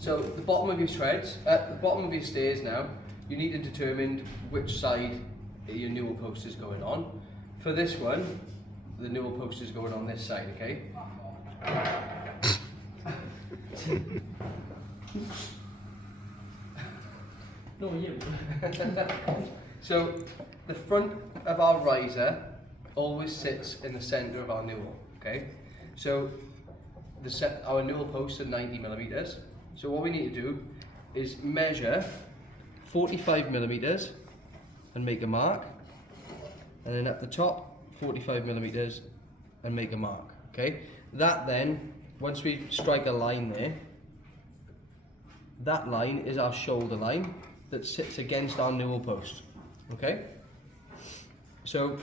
So the bottom of your treads, at the bottom of your stairs now, you need to determine which side your newel post is going on. For this one, the newel post is going on this side, okay? No, you. So the front of our riser always sits in the centre of our newel, okay? So our newel posts are 90 millimeters. So what we need to do is measure 45 millimeters and make a mark, and then at the top 45 millimeters and make a mark, okay? That then, once we strike a line there, that line is our shoulder line that sits against our newel post, okay? So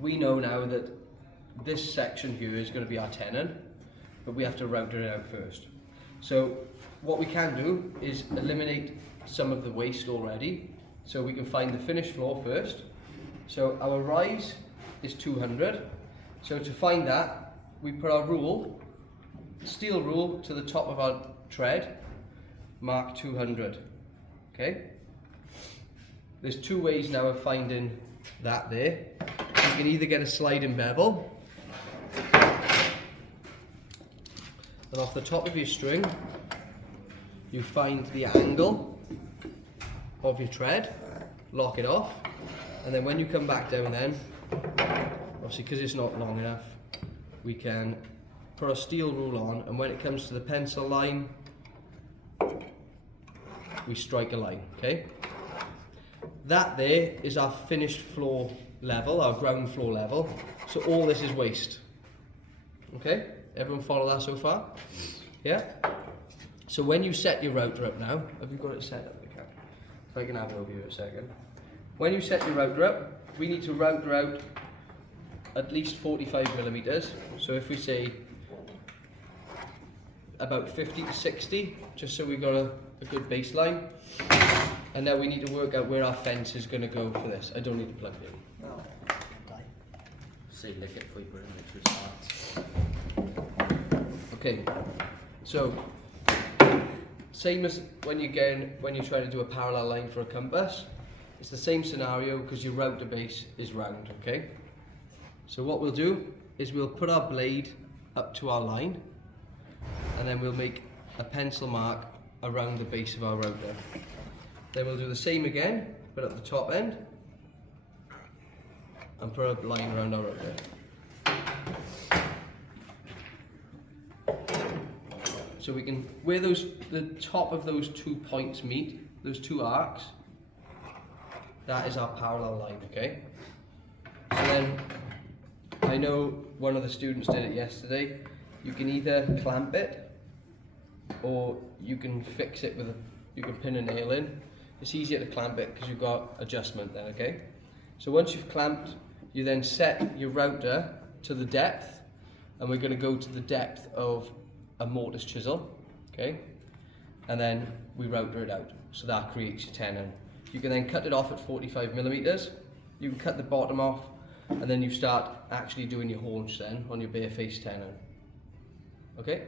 we know now that this section here is going to be our tenon, but we have to router it out first. So what we can do is eliminate some of the waste already, so we can find the finished floor first. So our rise is 200. So to find that, we put our rule, steel rule, to the top of our tread, mark 200. Okay? There's two ways now of finding that there. You can either get a sliding bevel, and off the top of your string, you find the angle of your tread, lock it off, and then when you come back down then, obviously because it's not long enough, we can put a steel rule on, and when it comes to the pencil line, we strike a line, okay? That there is our finished floor level, our ground floor level, so all this is waste. Okay? Everyone follow that so far? Yeah? So when you set your router up now, have you got it set up? Okay. If I can have it over here a second. When you set your router up, we need to router out at least 45 millimeters. So if we say about 50 to 60, just so we've got a good baseline. And now we need to work out where our fence is going to go for this. I don't need to plug it in. Oh, okay. See, lick it before you put it in, make sure it starts. Okay, so same as when you're trying to do a parallel line for a compass. It's the same scenario because your router base is round, okay? So what we'll do is we'll put our blade up to our line, and then we'll make a pencil mark around the base of our router. Then we'll do the same again, but at the top end, and put a line around our router. So we can, where the top of those 2 points meet, those 2 arcs, that is our parallel line, okay? So then, I know one of the students did it yesterday. You can either clamp it, or you can fix it with you can pin a nail in. It's easier to clamp it because you've got adjustment then, okay? So once you've clamped, you then set your router to the depth, and we're going to go to the depth of a mortise chisel, okay? And then we router it out, so that creates your tenon. You can then cut it off at 45 millimeters. You can cut the bottom off, and then you start actually doing your haunch then on your bare face tenon. Okay?